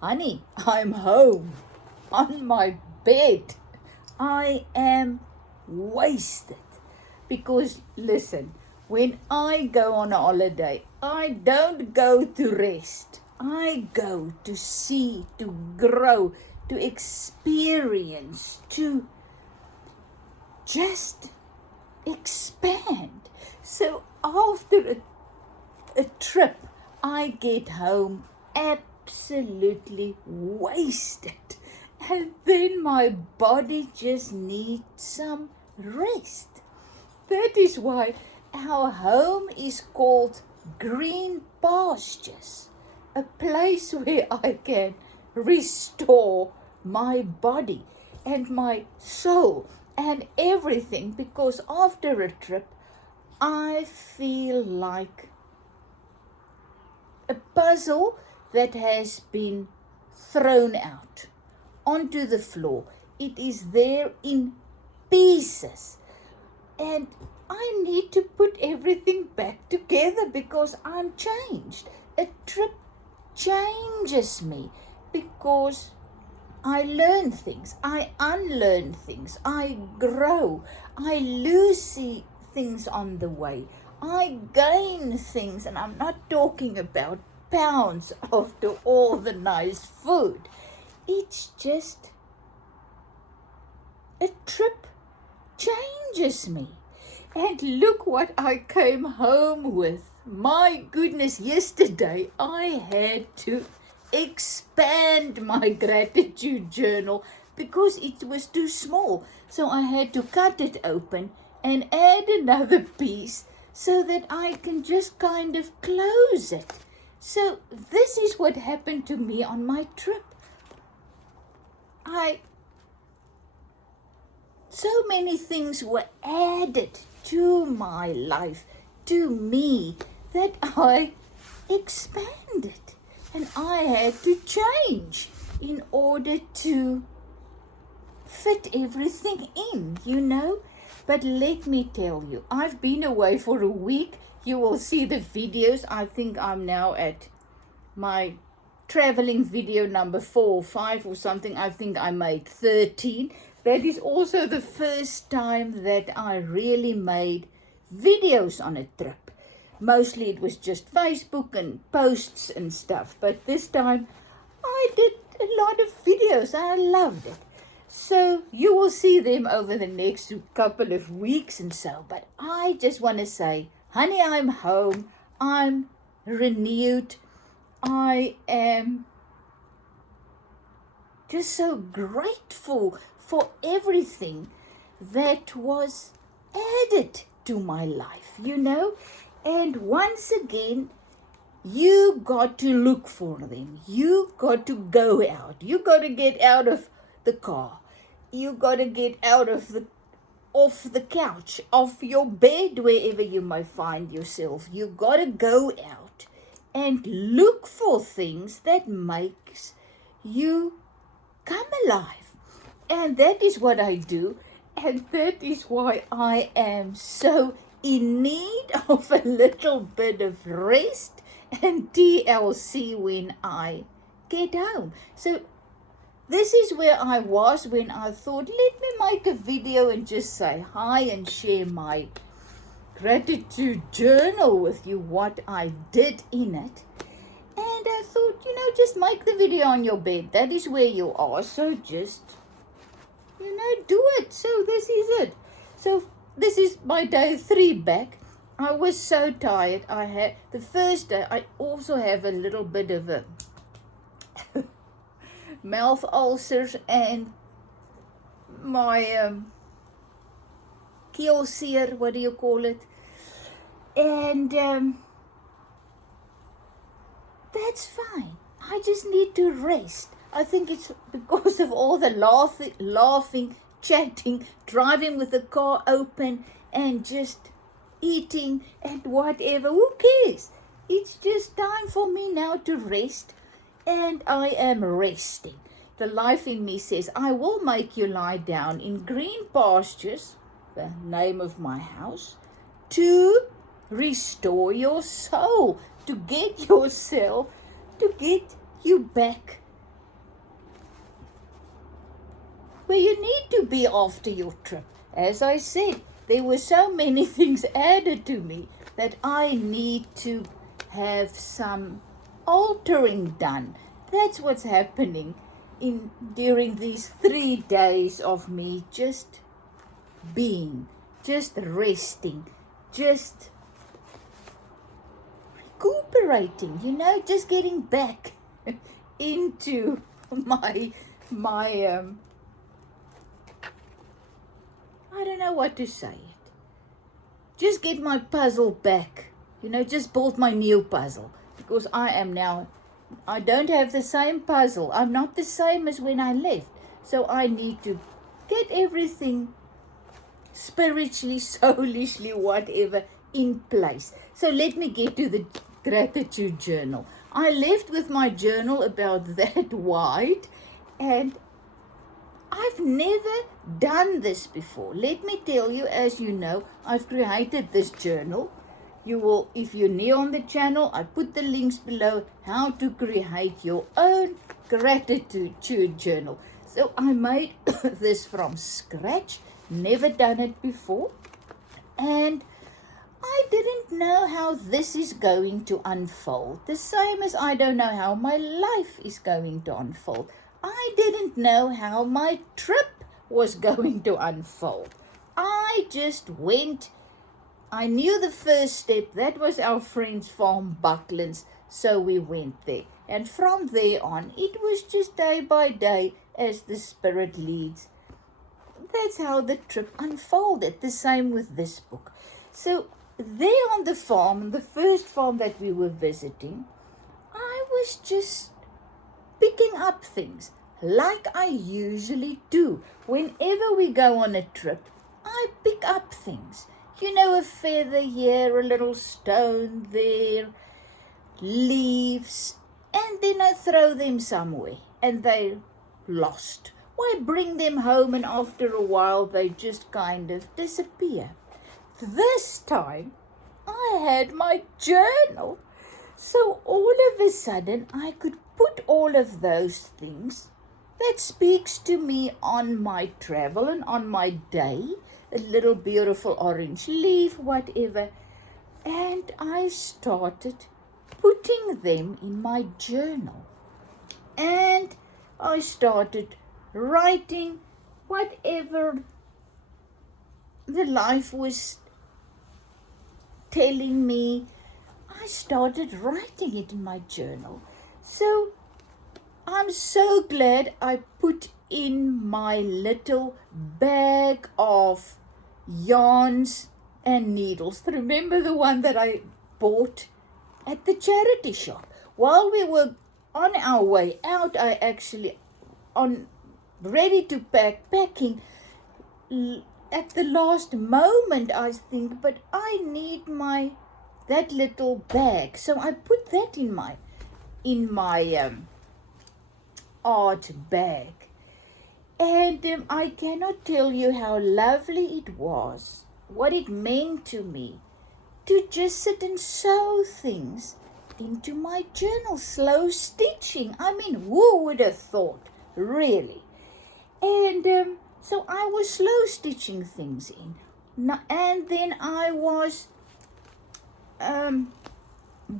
Honey, I'm home on my bed. I am wasted. Because listen, when I go on a holiday, I don't go to rest. I go to see, to grow, to experience, to just expand. So after a trip, I get home absolutely wasted. And then my body just needs some rest. That is why our home is called green pastures, a place where I can restore my body and my soul and everything, because after a trip, I feel like a puzzle that has been thrown out onto the floor. It is there in pieces. And I need to put everything back together because I'm changed. A trip changes me because I learn things, I unlearn things, I grow, I lose things on the way, I gain things, and I'm not talking about pounds after all the nice food. It's just a trip changes me. And look what I came home with. My goodness, yesterday I had to expand my gratitude journal because it was too small. So I had to cut it open and add another piece so that I can just kind of close it. So this is what happened to me on my trip. So many things were added to my life, to me, that I expanded. And I had to change in order to fit everything in, you know. But let me tell you, I've been away for a week. You will see the videos. I think I'm now at my traveling video number 4 or 5 or something. I think I made 13. That is also the first time that I really made videos on a trip. Mostly it was just Facebook and posts and stuff. But this time I did a lot of videos. I loved it. So you will see them over the next couple of weeks and so. But I just want to say, honey, I'm home. I'm renewed. I am just so grateful for everything that was added to my life, you know. And once again, you got to look for them. You got to go out. You got to get out of the car. You got to get out of off the couch, off your bed, wherever you might find yourself. You got to go out and look for things that makes you come alive. And that is what I do. And that is why I am so in need of a little bit of rest and TLC when I get home. So this is where I was when I thought, let me make a video and just say hi and share my gratitude journal with you, what I did in it. And I thought, just make the video on your bed. That is where you are. So just, do it. So this is it. So this is my day 3 back. I was so tired. I had the first day. I also have a little bit of a mouth ulcers and my keel seer, what do you call it? And that's fine. I just need to rest. I think it's because of all the laughing, chatting, driving with the car open and just eating and whatever. Who cares? It's just time for me now to rest, and I am resting. The life in me says, I will make you lie down in green pastures, the name of my house, to restore your soul, to get yourself, to get you back where you need to be after your trip. As I said, there were so many things added to me that I need to have some altering done. That's what's happening during these 3 days of me just being, just resting, just recuperating, just getting back into my I don't know what to say it. Just get my puzzle back. Just build my new puzzle. Because I don't have the same puzzle. I'm not the same as when I left. So I need to get everything spiritually, soulishly, whatever, in place. So let me get to the gratitude journal. I left with my journal about that wide, and I've never done this before. Let me tell you, as you know, I've created this journal. If you're new on the channel, I put the links below how to create your own gratitude journal. So I made this from scratch, never done it before, and I didn't know how this is going to unfold. The same as I don't know how my life is going to unfold. I didn't know how my trip was going to unfold. I just went. I knew the first step. That was our friend's farm, Bucklands. So we went there. And from there on, it was just day by day as the Spirit leads. That's how the trip unfolded. The same with this book. So there on the farm, the first farm that we were visiting, I was just picking up things like I usually do. Whenever we go on a trip, I pick up things. A feather here, a little stone there, leaves, and then I throw them somewhere and they're lost. Why bring them home and after a while they just kind of disappear? This time I had my journal. So all of a sudden I could put all of those things that speaks to me on my travel and on my day, a little beautiful orange leaf, whatever, and I started putting them in my journal. And I started writing whatever the life was telling me. I started writing it in my journal. So I'm so glad I put in my little bag of yarns and needles. Remember the one that I bought at the charity shop? While we were on our way out, I actually, ready to packing, at the last moment I think, but I need that little bag. So I put that in my art bag. And I cannot tell you how lovely it was, what it meant to me to just sit and sew things into my journal, slow stitching. I mean, who would have thought, really? And so I was slow stitching things in. And then I was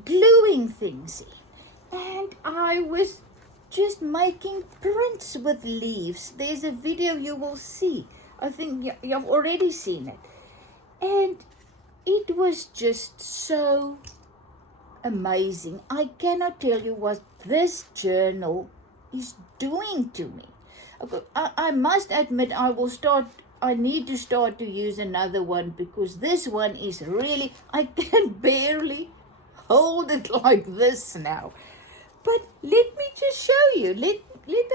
gluing things in. And I was just making prints with leaves. There's a video you will see. I think you've already seen it. And it was just so amazing. I cannot tell you what this journal is doing to me. I must admit I need to start to use another one, because this one is really, I can barely hold it like this now. But let me just show you. Let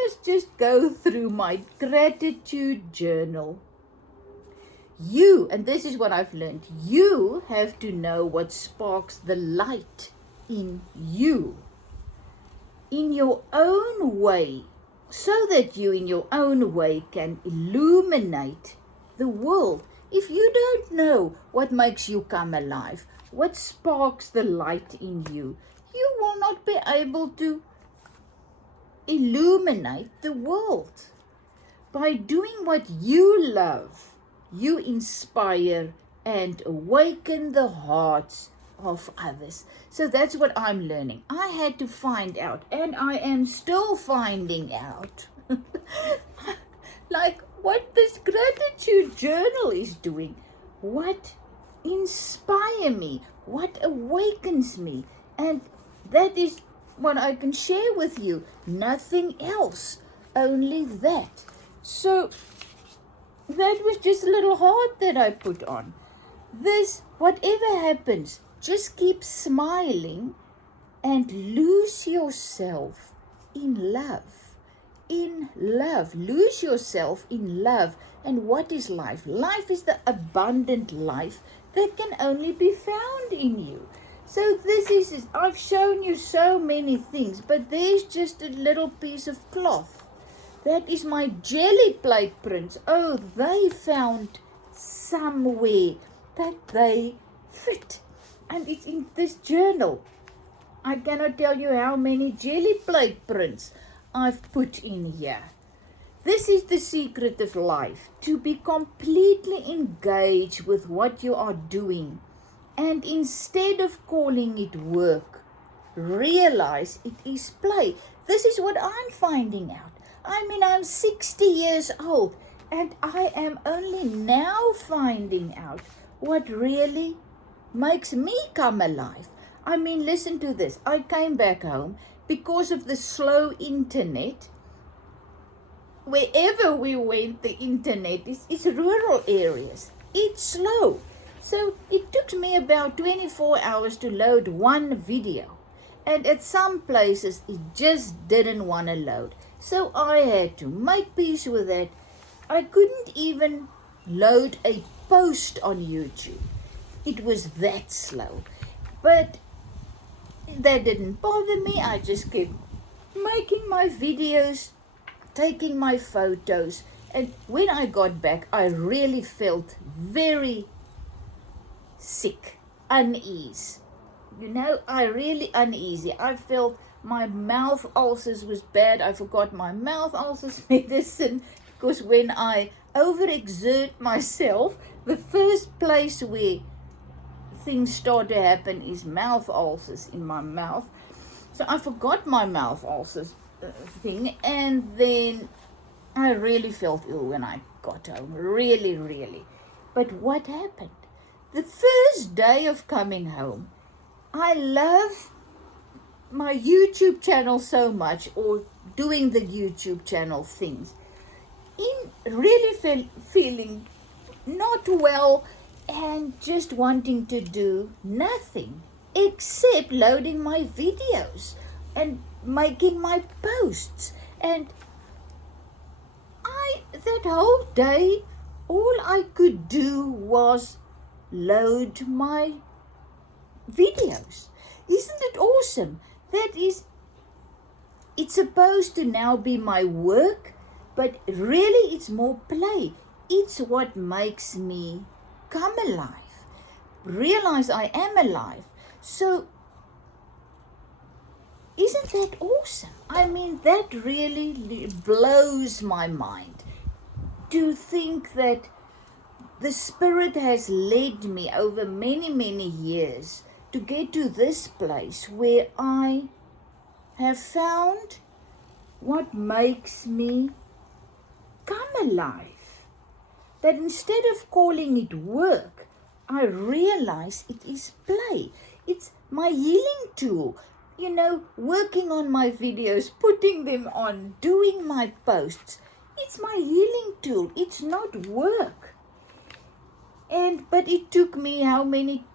us just go through my gratitude journal. And this is what I've learned, you have to know what sparks the light in you, in your own way, so that you in your own way can illuminate the world. If you don't know what makes you come alive, what sparks the light in you, you will not be able to illuminate the world. By doing what you love, you inspire and awaken the hearts of others. So that's what I'm learning. I had to find out, and I am still finding out, like what this gratitude journal is doing, what inspire me, what awakens me, and that is what I can share with you. Nothing else, only that. So that was just a little heart that I put on. This, whatever happens, just keep smiling and lose yourself in love. In love. Lose yourself in love. And what is life? Life is the abundant life that can only be found in you. So this is, I've shown you so many things, but there's just a little piece of cloth. That is my jelly plate prints. Oh, they found somewhere that they fit. And it's in this journal. I cannot tell you how many jelly plate prints I've put in here. This is the secret of life, to be completely engaged with what you are doing. And instead of calling it work, realize it is play. This is what I'm finding out. I mean, I'm 60 years old, and I am only now finding out what really makes me come alive. I mean, listen to this. I came back home because of the slow internet. Wherever we went, the internet is rural areas. It's slow. So it took me about 24 hours to load one video. And at some places, it just didn't want to load. So I had to make peace with that. I couldn't even load a post on YouTube. It was that slow. But that didn't bother me. I just kept making my videos, taking my photos. And when I got back, I really felt very sick, unease. You know, I really uneasy. I felt my mouth ulcers was bad. I forgot my mouth ulcers medicine because when I overexert myself, the first place where things start to happen is mouth ulcers in my mouth. So I forgot my mouth ulcers thing, and then I really felt ill when I got home. Really, really. But what happened? The first day of coming home, I love my YouTube channel so much, or doing the YouTube channel things, in really feeling not well and just wanting to do nothing except loading my videos and making my posts. And that whole day, all I could do was load my videos. Isn't it awesome? That is, it's supposed to now be my work, but really it's more play. It's what makes me come alive. Realize I am alive. So, isn't that awesome? I mean, that really blows my mind to think that the Spirit has led me over many, many years to get to this place where I have found what makes me come alive. That instead of calling it work, I realize it is play. It's my healing tool. You know, working on my videos, putting them on, doing my posts. It's my healing tool. It's not work. But it took me how many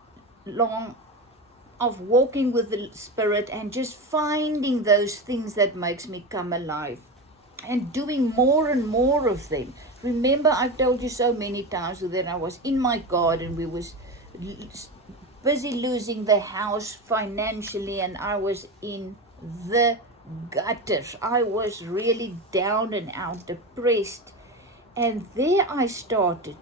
long of walking with the Spirit and just finding those things that makes me come alive and doing more and more of them. Remember, I've told you so many times that I was in my garden. We was busy losing the house financially, and I was in the gutters. I was really down and out, depressed. And there I started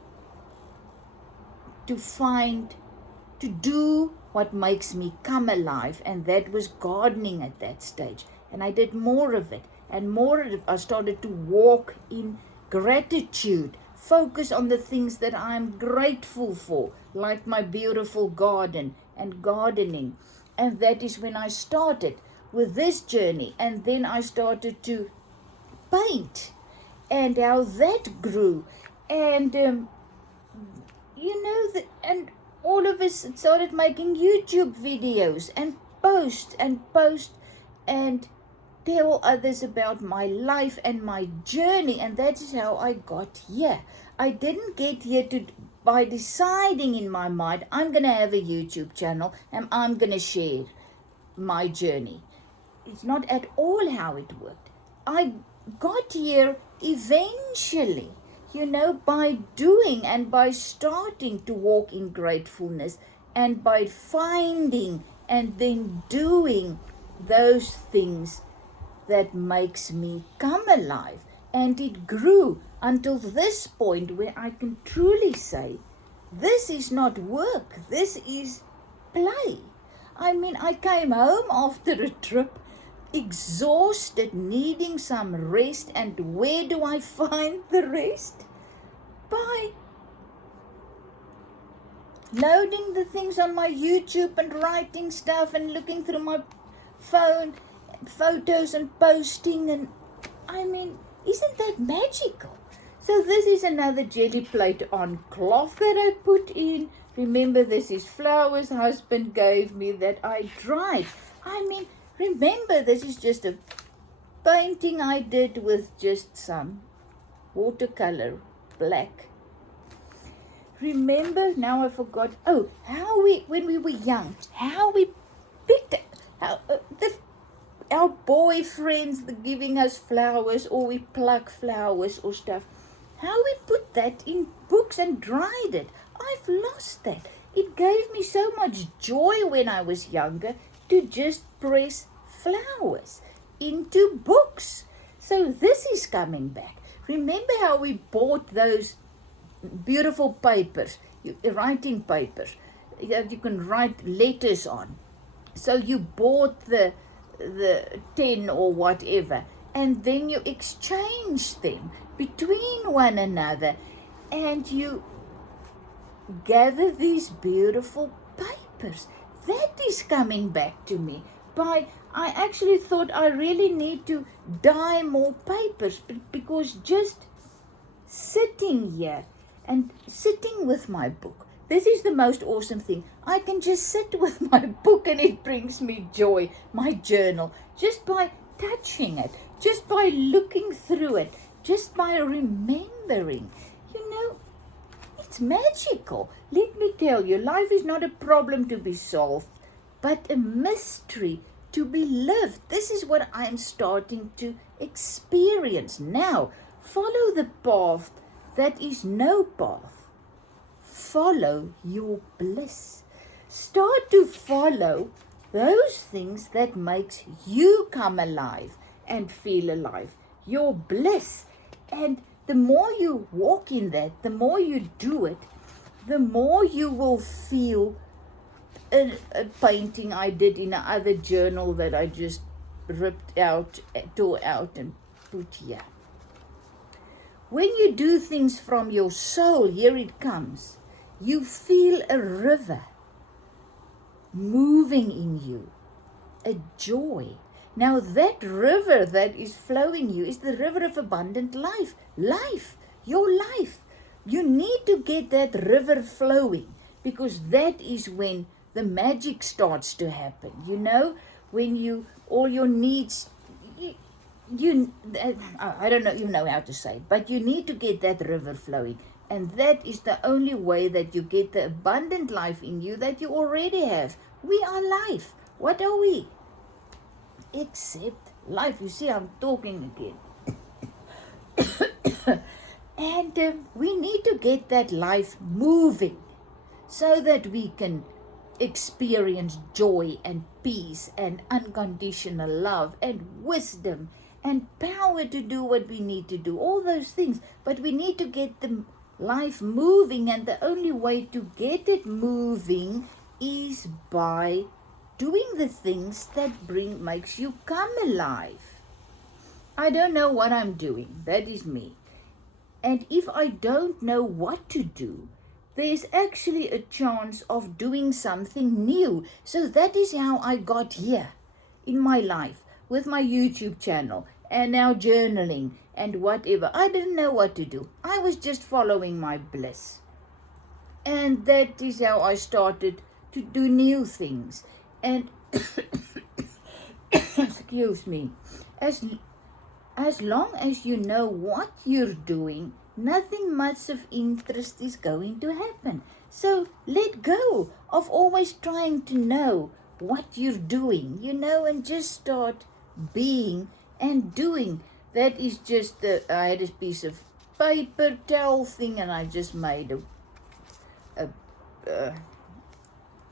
to do what makes me come alive, and that was gardening at that stage. and I did more of it and more of it. I started to walk in gratitude, focus on the things that I'm grateful for, like my beautiful garden and gardening. And that is when I started with this journey. And then I started to paint, and how that grew. And and all of us started making YouTube videos and post and tell others about my life and my journey. And that is how I got here. I didn't get here by deciding in my mind, I'm going to have a YouTube channel and I'm going to share my journey. It's not at all how it worked. I got here eventually, by doing and by starting to walk in gratefulness, and by finding and then doing those things that makes me come alive. And it grew until this point where I can truly say, this is not work, this is play. I mean, I came home after a trip, exhausted, needing some rest. And where do I find the rest? By loading the things on my YouTube and writing stuff and looking through my phone, photos and posting. And I mean, isn't that magical? So this is another jelly plate on cloth that I put in. Remember, this is flowers husband gave me that I dried. I mean, remember, this is just a painting I did with just some watercolor black. Remember, now I forgot, when we were young, how we picked our boyfriends giving us flowers, or we pluck flowers or stuff. How we put that in books and dried it. I've lost that. It gave me so much joy when I was younger to just press flowers into books. So this is coming back. Remember how we bought those beautiful papers, writing papers, that you can write letters on. So you bought the 10 or whatever, and then you exchange them between one another, and you gather these beautiful papers. That is coming back to me. I actually thought I really need to dye more papers, because just sitting here and sitting with my book, this is the most awesome thing. I can just sit with my book and it brings me joy, my journal, just by touching it, just by looking through it, just by remembering. It's magical. Let me tell you, life is not a problem to be solved, but a mystery to be lived. This is what I'm starting to experience now. Follow the path that is no path. Follow your bliss. Start to follow those things that makes you come alive and feel alive. Your bliss. And the more you walk in that, the more you do it, the more you will feel a painting I did in another journal that I just ripped out, tore out and put here. When you do things from your soul, here it comes, you feel a river moving in you, a joy. Now that river that is flowing you is the river of abundant life. Life, your life. You need to get that river flowing, because that is when the magic starts to happen. When all your needs, I don't know, you know how to say it, but you need to get that river flowing. And that is the only way that you get the abundant life in you that you already have. We are life. What are we? Except life. You see, I'm talking again. And we need to get that life moving so that we can experience joy and peace and unconditional love and wisdom and power to do what we need to do. All those things. But we need to get the life moving, and the only way to get it moving is by doing the things that makes you come alive. I don't know what I'm doing. That is me. And if I don't know what to do, there's actually a chance of doing something new. So that is how I got here in my life with my YouTube channel and now journaling and whatever. I didn't know what to do. I was just following my bliss. And that is how I started to do new things. And excuse me, as long as you know what you're doing, nothing much of interest is going to happen. So let go of always trying to know what you're doing, and just start being and doing. That is just, I had a piece of paper towel thing and I just made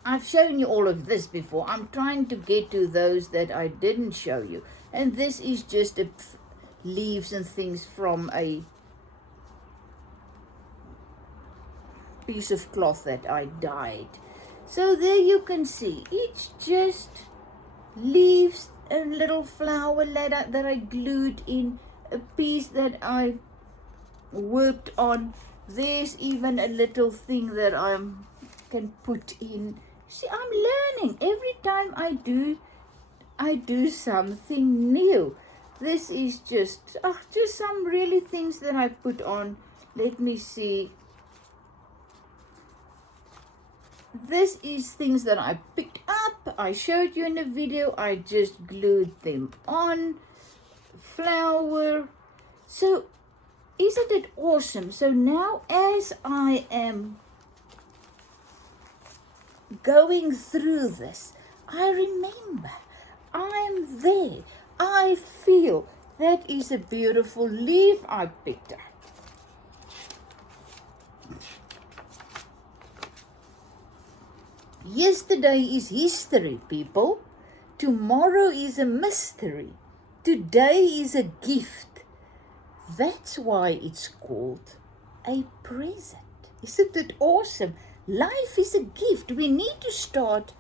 I've shown you all of this before. I'm trying to get to those that I didn't show you. And this is just leaves and things from a piece of cloth that I dyed. So there you can see, it's just leaves, a little flower that I glued in, a piece that I worked on. There's even a little thing that I can put in. See, I'm learning every time I do something new. This is just some really things that I put on. Let me see. This is things that I picked up. I showed you in a video. I just glued them on. Flower. So isn't it awesome? So now as I am going through this, I remember I'm there. I feel that is a beautiful leaf I picked up. Yesterday is history, people. Tomorrow is a mystery. Today is a gift. That's why it's called a present. Isn't it awesome? Life is a gift. We need to start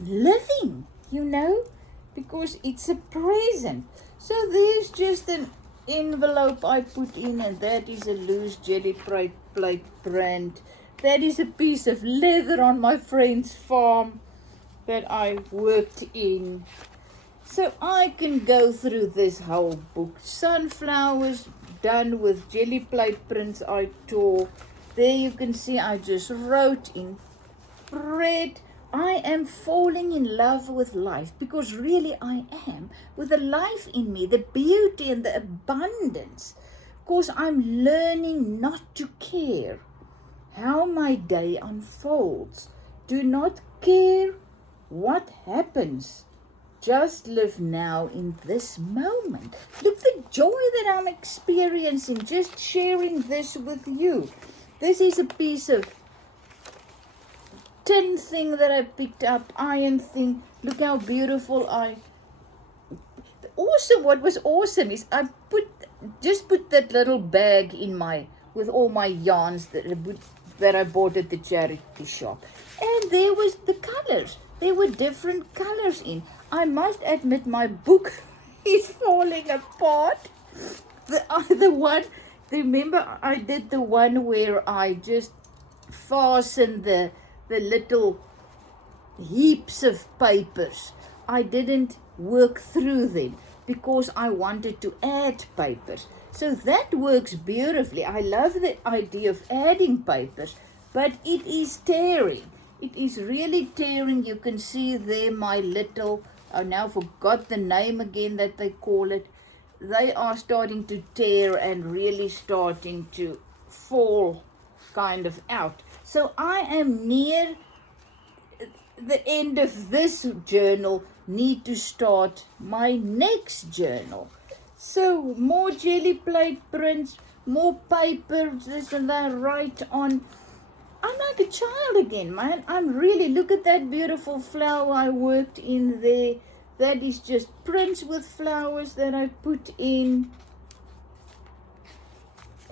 living, because it's a present. So there's just an envelope I put in, and that is a loose jelly plate print. That is a piece of leather on my friend's farm that I worked in. So I can go through this whole book. Sunflowers done with jelly plate prints I tore. There you can see I just wrote in red. I am falling in love with life, because really I am, with the life in me, the beauty and the abundance. Because I'm learning not to care how my day unfolds. Do not care what happens. Just live now in this moment. Look the joy that I'm experiencing just sharing this with you. This is a piece of tin thing that I picked up, iron thing. Look how beautiful what was awesome is I put that little bag in with all my yarns that I bought at the charity shop. And there was the colors. There were different colors in. I must admit my book is falling apart. The one, remember I did the one where I just fastened the little heaps of papers. I didn't work through them because I wanted to add papers. So that works beautifully. I love the idea of adding papers, but it is tearing. It is really tearing. You can see there my little, I now forgot the name again that they call it. They are starting to tear and really starting to fall kind of out. So I am near the end of this journal, need to start my next journal. So more jelly plate prints, more paper, this and that, write on. I'm like a child again, man. I'm really, look at that beautiful flower I worked in there. That is just prints with flowers that I put in.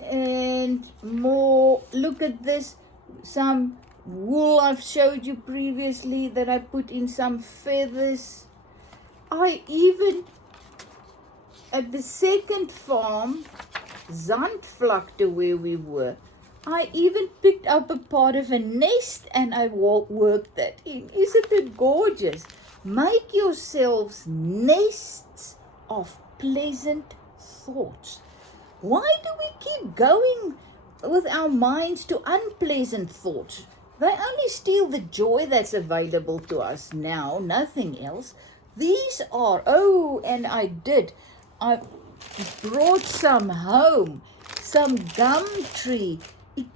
And more, look at this, some wool I've showed you previously that I put in some feathers. I even, at the second farm, Zandvlakte where we were, I even picked up a part of a nest and I worked that in. Isn't it gorgeous? Make yourselves nests of pleasant thoughts. Why do we keep going with our minds to unpleasant thoughts? They only steal the joy that's available to us now, nothing else. These are, and I brought some home, some gum tree,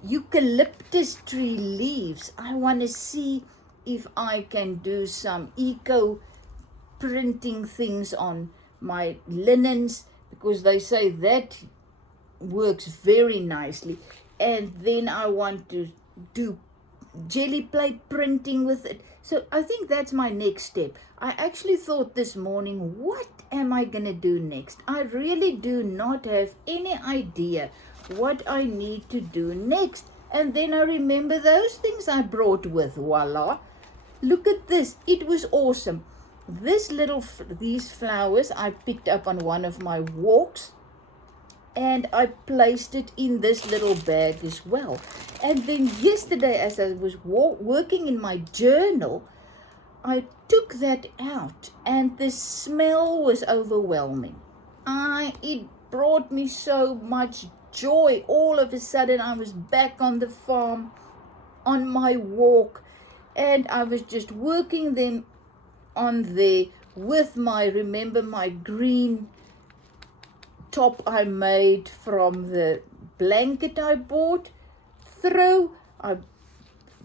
eucalyptus tree leaves. I want to see if I can do some eco printing things on my linens, because they say that works very nicely. And then I want to do jelly plate printing with it. So I think that's my next step. I actually thought this morning, what am I going to do next? I really do not have any idea what I need to do next. And then I remember those things I brought with. Voila. Look at this. It was awesome. These flowers I picked up on one of my walks, and I placed it in this little bag as well. And then yesterday, as I was working in my journal, I took that out, and the smell was overwhelming. It brought me so much joy. All of a sudden, I was back on the farm, on my walk, and I was just working them on there with my green top I made from the blanket I bought. I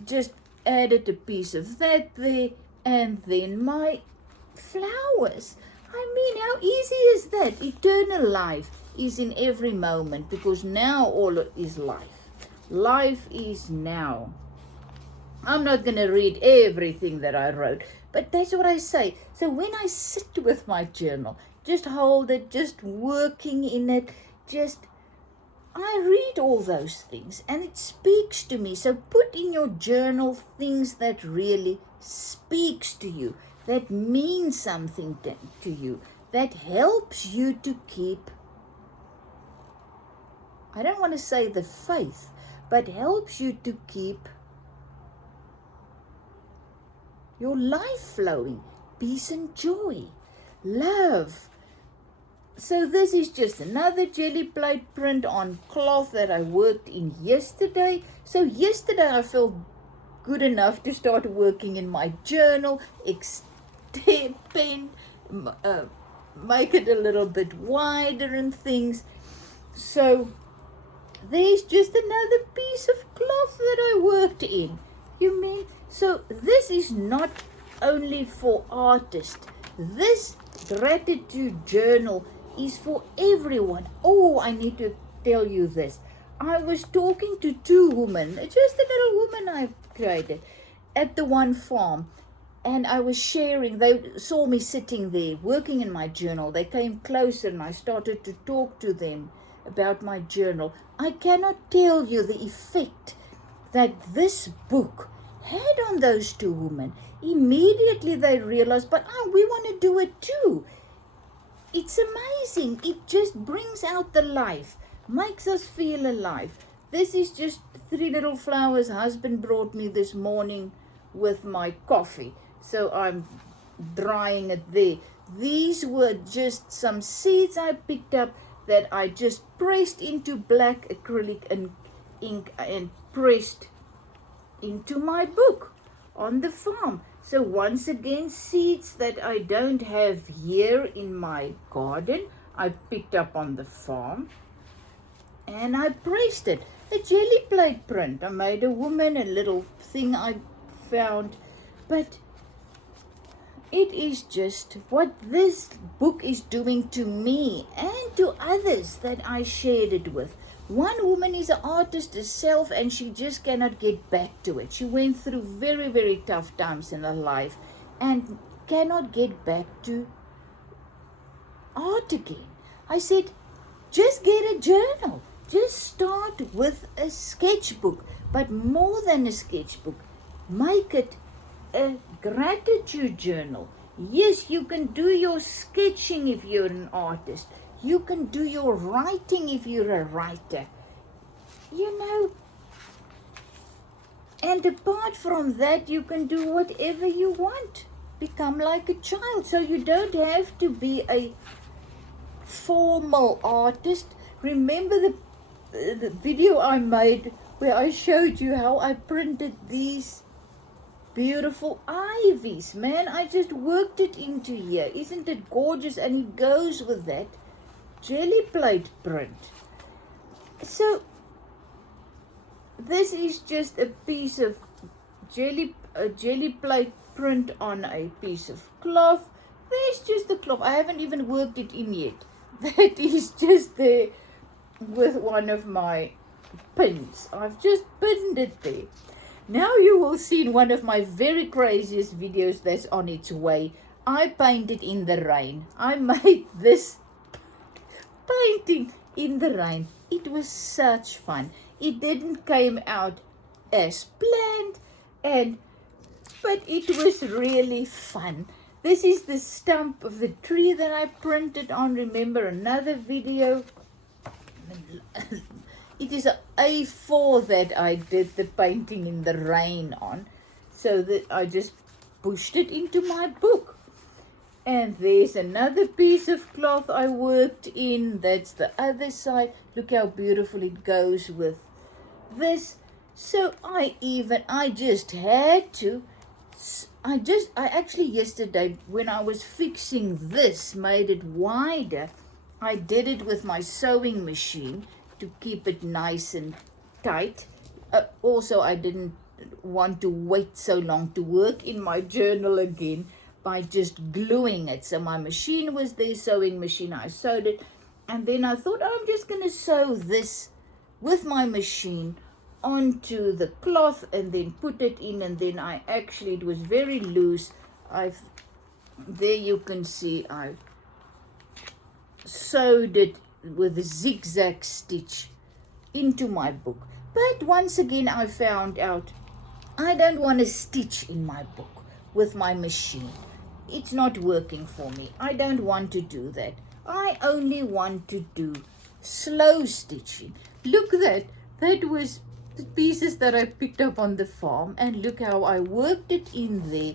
just added a piece of that there, and then my flowers. I mean, how easy is that? Eternal life is in every moment, because now all is life. Life is now. I'm not going to read everything that I wrote, but that's what I say. So when I sit with my journal, just hold it, just working in it, I read all those things and it speaks to me. So put in your journal things that really speaks to you, that means something to you, that helps you to keep, I don't want to say the faith, but helps you to keep your life flowing, peace and joy, love. So this is just another jelly plate print on cloth that I worked in yesterday. So yesterday I felt good enough to start working in my journal, extend, make it a little bit wider and things. So there's just another piece of cloth that I worked in. You mean? So this is not only for artists. This gratitude journal is for everyone. Oh, I need to tell you this. I was talking to two women, just a little woman I created at the one farm, and I was sharing. They saw me sitting there working in my journal. They came closer and I started to talk to them about my journal. I cannot tell you the effect that this book had on those two women. Immediately they realized, but we want to do it too. It's amazing. It just brings out the life, makes us feel alive. This is just 3 little flowers husband brought me this morning with my coffee. So I'm drying it there. These were just some seeds I picked up that I just pressed into black acrylic and ink and pressed into my book on the farm. So once again, seeds that I don't have here in my garden, I picked up on the farm and I pressed it. A jelly plate print. I made a woman, a little thing I found, but it is just what this book is doing to me and to others that I shared it with. One woman is an artist herself and she just cannot get back to it. She went through very, very tough times in her life and cannot get back to art again. I said, just get a journal. Just start with a sketchbook, but more than a sketchbook. make it a gratitude journal. Yes, you can do your sketching if you're an artist. You can do your writing if you're a writer. You know, and apart from that, you can do whatever you want. Become like a child. So you don't have to be a formal artist. Remember the video I made where I showed you how I printed these beautiful ivies? Man, I just worked it into here. Isn't it gorgeous? And it goes with that jelly plate print. So this is just a piece of jelly plate print on a piece of cloth. There's just the cloth. I haven't even worked it in yet. That is just there with one of my pins. I've just pinned it there. Now you will see in one of my very craziest videos that's on its way. I painted in the rain. I made this painting in the rain. It was such fun. It didn't come out as planned, but it was really fun. This is the stump of the tree that I printed on. Remember another video? It is a A4 that I did the painting in the rain on. So that I just pushed it into my book. And there's another piece of cloth I worked in. That's the other side. Look how beautiful it goes with this. So I actually yesterday when I was fixing this, made it wider. I did it with my sewing machine to keep it nice and tight. Also, I didn't want to wait so long to work in my journal again by just gluing it. So my machine was there, sewing machine. I sewed it. And then I thought, I'm just going to sew this with my machine onto the cloth and then put it in. And then it was very loose. There you can see I sewed it with a zigzag stitch into my book. But once again, I found out I don't want to stitch in my book with my machine. It's not working for me. I don't want to do that. I only want to do slow stitching. Look that was the pieces that I picked up on the farm, and look how I worked it in there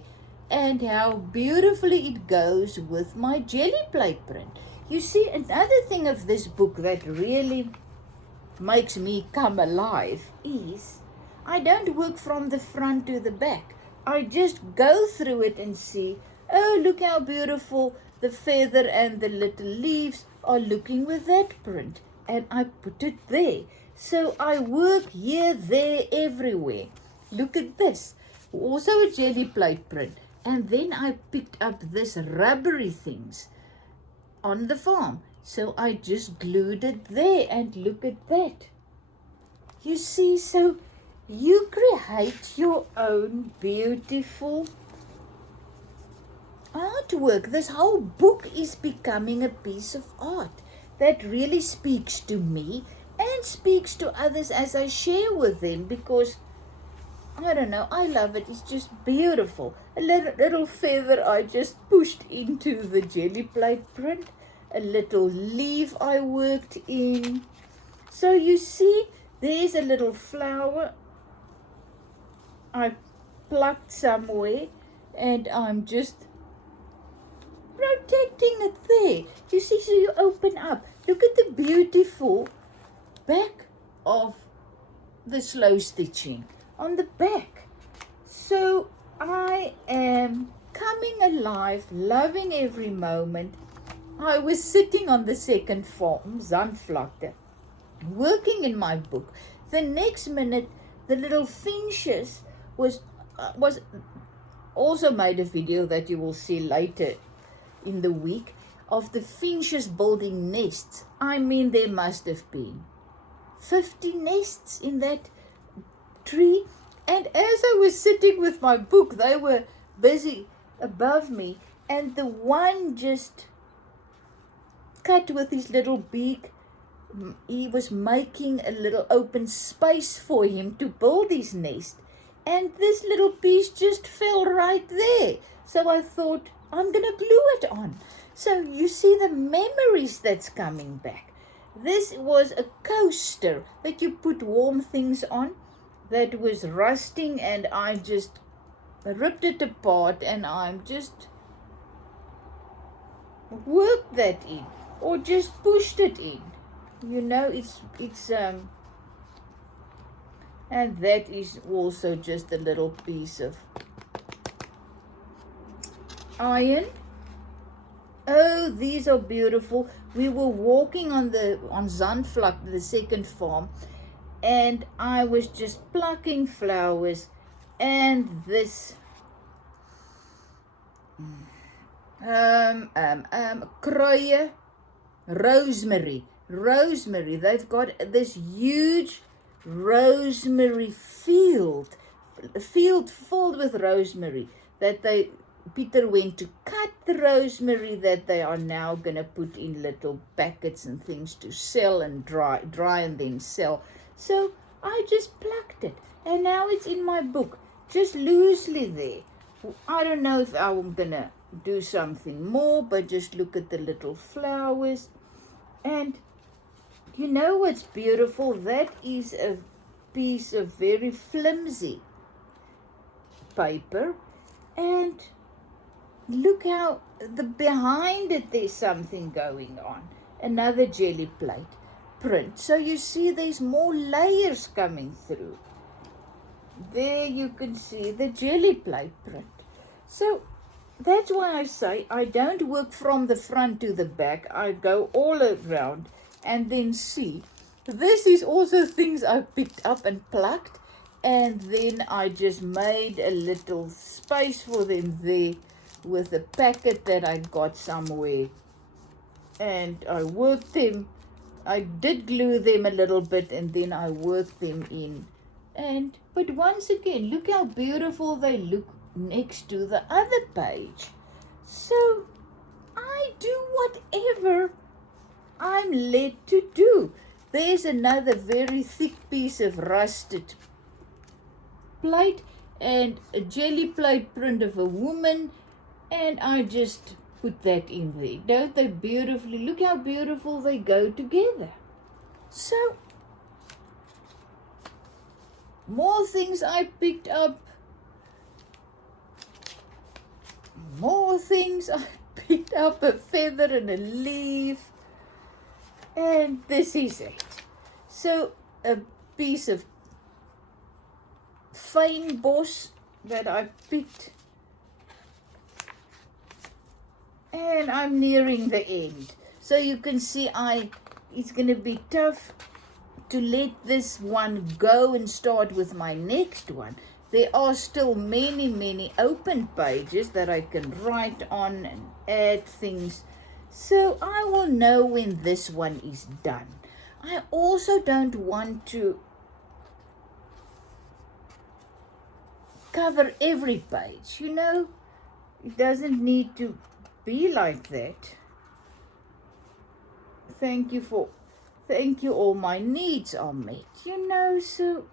and how beautifully it goes with my jelly plate print. You see, another thing of this book that really makes me come alive is I don't work from the front to the back. I just go through it and see, oh, look how beautiful the feather and the little leaves are looking with that print. And I put it there. So I work here, there, everywhere. Look at this. Also a jelly plate print. And then I picked up this rubbery things on the farm. So I just glued it there, and look at that. You see, so you create your own beautiful artwork. This whole book is becoming a piece of art that really speaks to me and speaks to others as I share with them, because I don't know, I love it. It's just beautiful. A little feather I just pushed into the jelly plate print. A little leaf I worked in. So you see, there's a little flower I plucked somewhere, and I'm just protecting it there. You see, so you open up. Look at the beautiful back of the slow stitching on the back. So I am coming alive, loving every moment. I was sitting on the second farm, Zandvlakte, working in my book. The next minute, the little finches was also made a video that you will see later in the week of the finches building nests. I mean, there must have been 50 nests in that tree. And as I was sitting with my book, they were busy above me, and the one just cut with his little beak. He was making a little open space for him to build his nest. and this little piece just fell right there. So I thought, I'm going to glue it on. So you see the memories that's coming back. This was a coaster that you put warm things on that was rusting, and I just ripped it apart, and I'm just worked that in, or just pushed it in. You know, and that is also just a little piece of iron. Oh, these are beautiful. We were walking on Zandvlak, the second farm, and I was just plucking flowers, and this kruie, rosemary. They've got this huge rosemary field filled with rosemary that Peter went to cut the rosemary that they are now going to put in little packets and things to sell and dry and then sell. So I just plucked it, and now it's in my book, just loosely there. I don't know if I'm going to do something more, but just look at the little flowers. And you know what's beautiful? That is a piece of very flimsy paper, and look how behind it there's something going on. Another jelly plate print. So you see there's more layers coming through. There you can see the jelly plate print. So that's why I say I don't work from the front to the back. I go all around and then see. This is also things I picked up and plucked, and then I just made a little space for them there with a packet that I got somewhere, and I worked them. I did glue them a little bit, and then I worked them in. But once again, look how beautiful they look next to the other page. So I do whatever I'm led to do. There's another very thick piece of rusted plate and a jelly plate print of a woman, and I just put that in there. Don't they beautifully? Look how beautiful they go together. So more things I picked up. More things I picked up, a feather and a leaf. And this is it. So a piece of fynbos that I picked. And I'm nearing the end. So you can see it's going to be tough to let this one go and start with my next one. There are still many open pages that I can write on and add things. So I will know when this one is done. I also don't want to cover every page, you know. It doesn't need to be like that. Thank you, all my needs are met, you know. So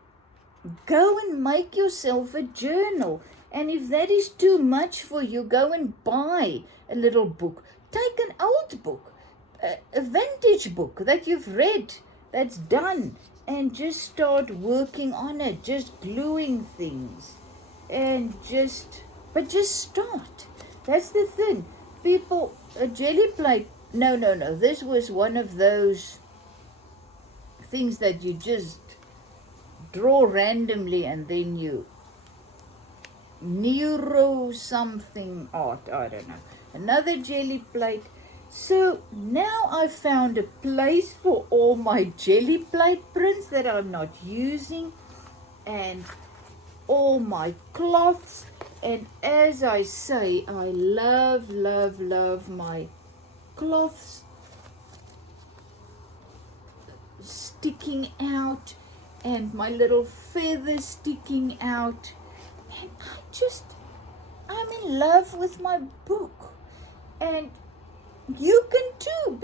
go and make yourself a journal. And if that is too much for you, go and buy a little book. Take an old book, a vintage book that you've read, that's done, and just start working on it, just gluing things, and just start. That's the thing. People, a jelly plate, no, this was one of those things that you just draw randomly and then you neuro something art, I don't know. Another jelly plate. So now I've found a place for all my jelly plate prints that I'm not using, and all my cloths. And as I say, I love my cloths sticking out and my little feathers sticking out. And I'm in love with my book. And you can too,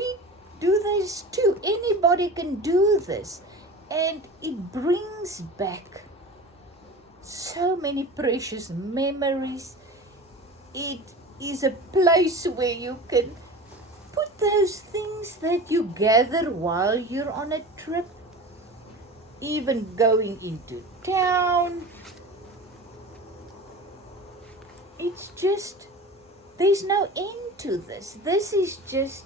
do this too. Anybody can do this. And it brings back so many precious memories. It is a place where you can put those things that you gather while you're on a trip, even going into town. It's just, there's no end to this. This is just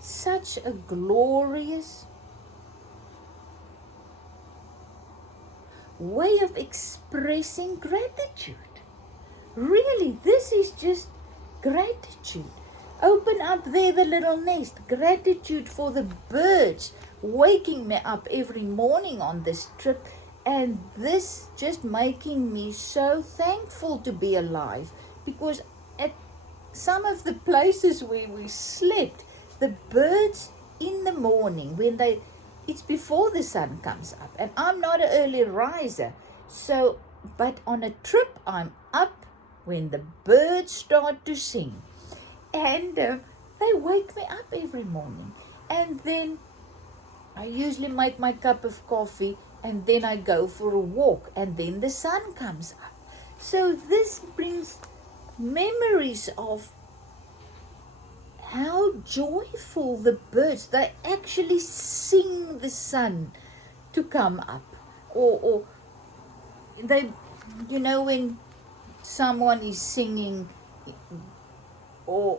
such a glorious way of expressing gratitude. Really, this is just gratitude. Open up there the little nest. Gratitude for the birds waking me up every morning on this trip, and this just making me so thankful to be alive, because at some of the places where we slept, the birds in the morning, when it's before the sun comes up, and I'm not an early riser, so, but on a trip I'm up when the birds start to sing, and they wake me up every morning, and then I usually make my cup of coffee, and then I go for a walk, and then the sun comes up. So this brings memories of how joyful the birds, they actually sing the sun to come up, or they, you know, when someone is singing or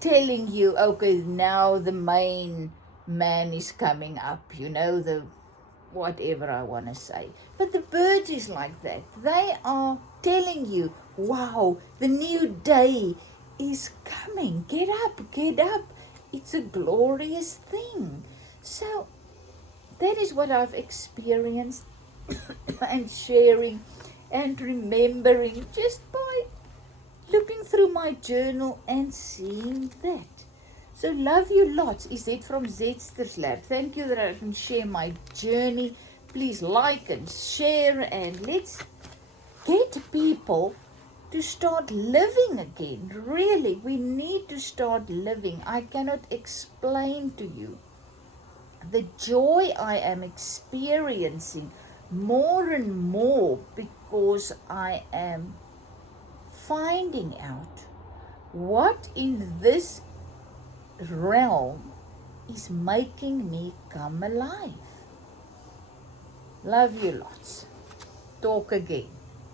telling you, okay, now the main man is coming up, you know, the whatever I want to say. But the birds is like that. They are telling you, wow, the new day is coming. Get up, get up. It's a glorious thing. So that is what I've experienced and sharing and remembering just by looking through my journal and seeing that. So love you lots. Is it from Zetster's Lab? Thank you that I can share my journey. Please like and share, and let's get people to start living again. Really, we need to start living. I cannot explain to you the joy I am experiencing more and more, because I am finding out what in this realm is making me come alive. Love you lots. Talk again.